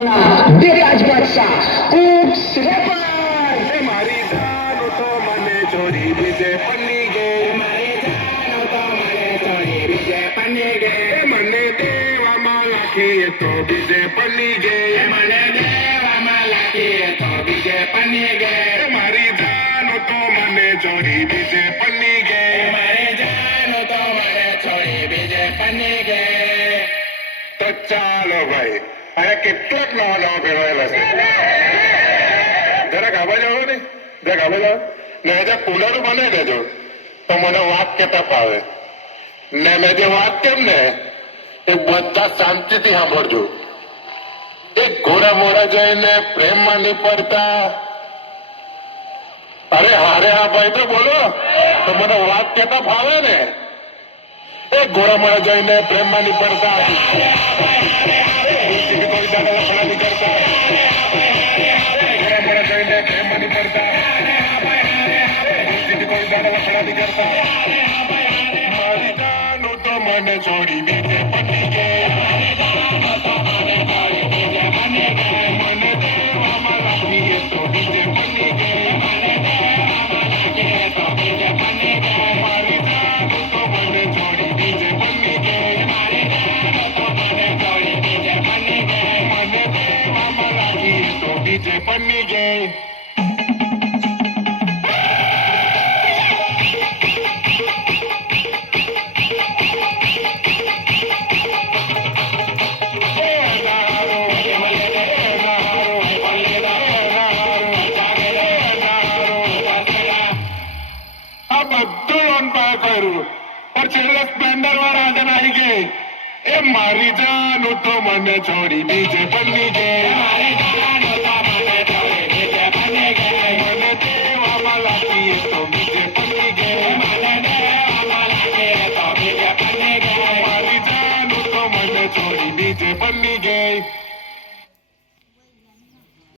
બેરાજ બાદશાહ cooks wrapper મારી જાન તો મને ચોરી બીજે પન્ની ગે મારી જાન તો મને ચોરી બીજે પન્ની ગે મને દેવામાં લાખી તો બીજે પન્ની ગે મને દેવામાં લાગી તો બીજે પન્ની ગે મારી જાન તો મને ચોરી બીજે પન્ની ગે મારી જાન તો મને ચોરી બીજે પન્ની ગે તો ચાલો ભાઈ અને કેટલાક નવા નવા ભેળવેલા છે જરાક આવા જાઓ ને જરાક આવા જાઓ ને હજુ કુલર બને દેજો તો મને વાત કેતા ફાવે ને મેં જે વાત કેમ ને એ બધા શાંતિથી સાંભળજો એક ઘોડા મોડા જઈને પ્રેમમાં નહીં પડતા અરે હારે હા ભાઈ તો બોલો તો મને વાત કેતા ફાવે ને એક ઘોડા મોડા જઈને પ્રેમમાં નહીં પડતા કોઈ દાડા લફડા નહીં કરતા ઘોડા મોડા જઈને પ્રેમમાં નહીં પડતા કોઈ દાડા લફડા નહીં કરતા મારી જાનો તો મને છોડી બીજે પડી ગઈ મને દેવામાં લાગી એ તો બીજે પડી ગઈ મારી જાનો તો મને છોડી બીજે પડી ગઈ મને દેવામાં લાગી એ તો બીજે પડી ગઈ પર છેલ્લે સ્પ્લેન્ડર વાળા આજે આવી ગઈ એ મારી જાનો તો મને છોડી બીજે પડી ગઈ મને દેવામાં લાગી એ તો બીજે પડી ગઈ મારી જાનો તો મને છોડી બીજે પડી ગઈ